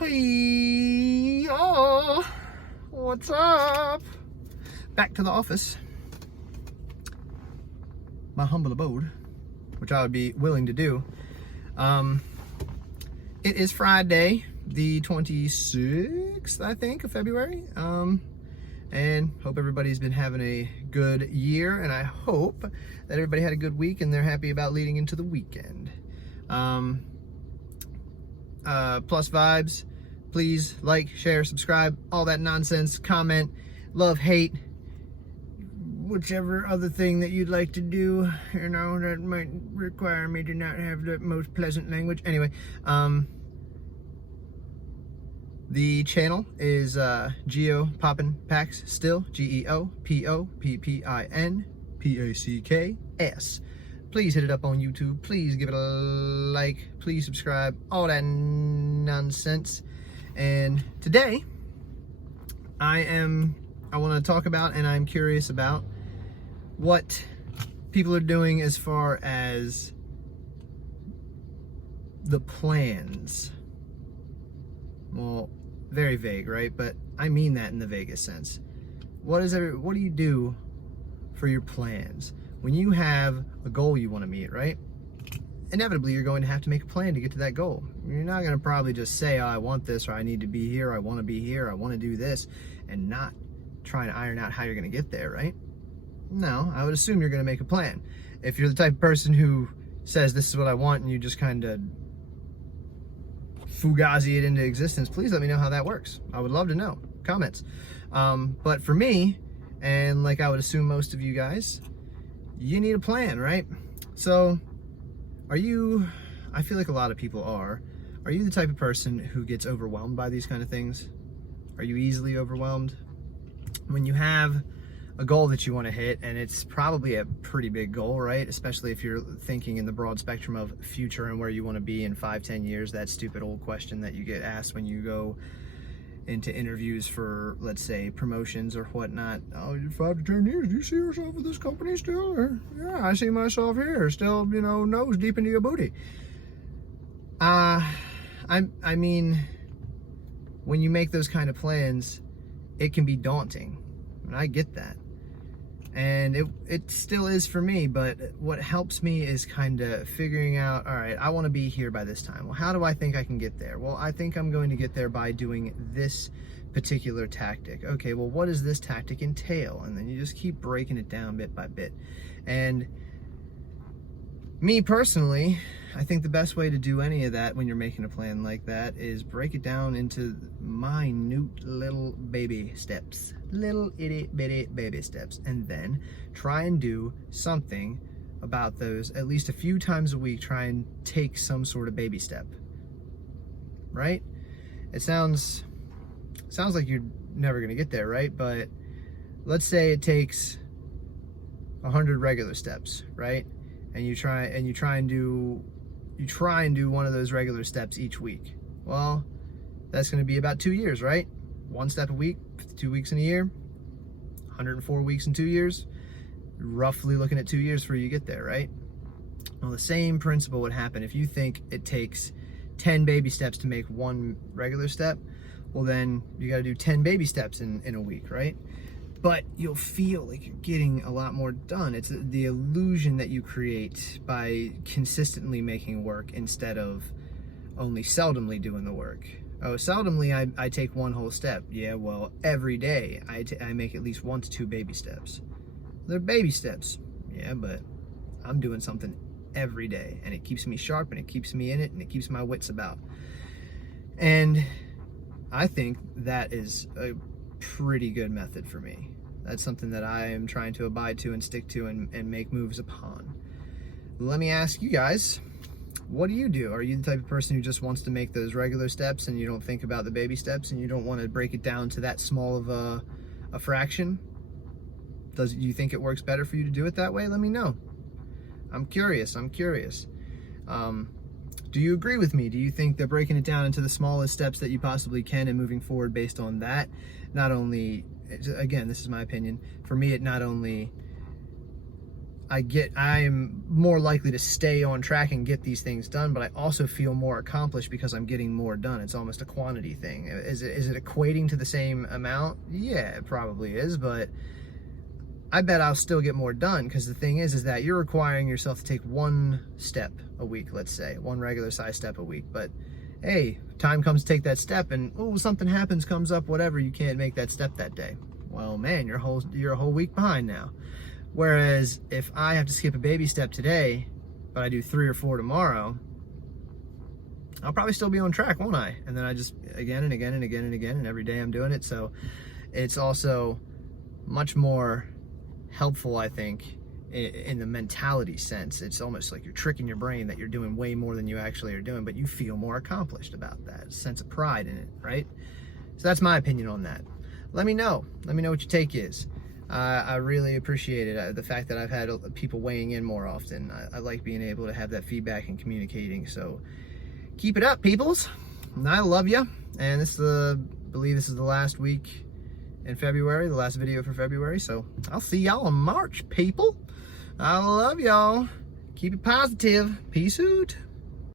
Hey, oh, what's up? Back to the office. My humble abode, which I would be willing to do. It is Friday, the 26th, I think, of February. And hope everybody's been having a good year, and I hope that everybody had a good week and they're happy about leading into the weekend. Plus vibes. Please like, share, subscribe, all that nonsense, comment, love, hate, whichever other thing that you'd like to do, you know, that might require me to not have the most pleasant language. Anyway, the channel is Geopoppinpacks still, Geopoppinpacks. Please hit it up on YouTube. Please give it a like. Please subscribe. All that nonsense. And today, I want to talk about, and I'm curious about, what people are doing as far as the plans. Well, very vague, right? But I mean that in the vaguest sense. What do you do for your plans? When you have a goal you want to meet, right? Inevitably, you're going to have to make a plan to get to that goal. You're not going to probably just say, oh, I want this, or I need to be here, I want to be here, I want to do this, and not try and iron out how you're going to get there, right? No, I would assume you're going to make a plan. If you're the type of person who says, this is what I want, and you just kind of fugazi it into existence, please let me know how that works. I would love to know. Comments. But for me, and like I would assume most of you guys, you need a plan, right? So, I feel like a lot of people are you the type of person who gets overwhelmed by these kind of things? Are you easily overwhelmed? When you have a goal that you want to hit, and it's probably a pretty big goal, right? Especially if you're thinking in the broad spectrum of future and where you want to be in 5-10 years, that stupid old question that you get asked when you go into interviews for, let's say, promotions or whatnot. Oh, 5 to 10 years, do you see yourself with this company still? Or, yeah, I see myself here, still, you know, nose deep into your booty. I mean, when you make those kind of plans, it can be daunting, and I get that. And it still is for me, but what helps me is kind of figuring out, all right, I want to be here by this time. Well, how do I think I can get there? Well, I think I'm going to get there by doing this particular tactic. Okay, well, what does this tactic entail? And then you just keep breaking it down bit by bit. And me personally, I think the best way to do any of that when you're making a plan like that is break it down into minute little baby steps. Little itty bitty baby steps. And then try and do something about those at least a few times a week. Try and take some sort of baby step. Right? It sounds like you're never going to get there, right? But let's say it takes 100 regular steps, right? And you try and do one of those regular steps each week. Well, that's going to be about 2 years, right? 1 step a week, 52 weeks in a year, 104 weeks in 2 years, roughly looking at 2 years before you get there, right? Well, the same principle would happen if you think it takes 10 baby steps to make 1 regular step. Well, then you got to do 10 baby steps in a week, right? But you'll feel like you're getting a lot more done. It's the illusion that you create by consistently making work instead of only seldomly doing the work. Oh, seldomly I take 1 whole step. Yeah, well, every day I make at least 1 to 2 baby steps. They're baby steps. Yeah, but I'm doing something every day, and it keeps me sharp, and it keeps me in it, and it keeps my wits about. And I think that is a pretty good method for me. That's something that I am trying to abide to and stick to and make moves upon. Let me ask you guys, what do you do? Are you the type of person who just wants to make those regular steps and you don't think about the baby steps, and you don't want to break it down to that small of a fraction? Do you think it works better for you to do it that way? Let me know. I'm curious. Do you agree with me? Do you think that breaking it down into the smallest steps that you possibly can and moving forward based on that, not only, again, this is my opinion, for me it not only I'm more likely to stay on track and get these things done, but I also feel more accomplished because I'm getting more done. It's almost a quantity thing. Is it equating to the same amount? Yeah, it probably is, but I bet I'll still get more done, because the thing is that you're requiring yourself to take one step a week, let's say, one regular size step a week. But hey, time comes to take that step and oh, something happens, comes up, whatever, you can't make that step that day. Well, man, you're a whole week behind now. Whereas if I have to skip a baby step today, but I do 3 or 4 tomorrow, I'll probably still be on track, won't I? And then I just again and again and again and again, and every day I'm doing it. So it's also much more helpful, I think, in the mentality sense. It's almost like you're tricking your brain that you're doing way more than you actually are doing, but you feel more accomplished about that. A sense of pride in it, right? So that's my opinion on that. Let me know what your take is. I really appreciate it. The fact that I've had people weighing in more often. I like being able to have that feedback and communicating. So keep it up, peoples. And I love you. And I believe this is the last week in February, the last video for February. So I'll see y'all in March, people. I love y'all. Keep it positive. Peace out.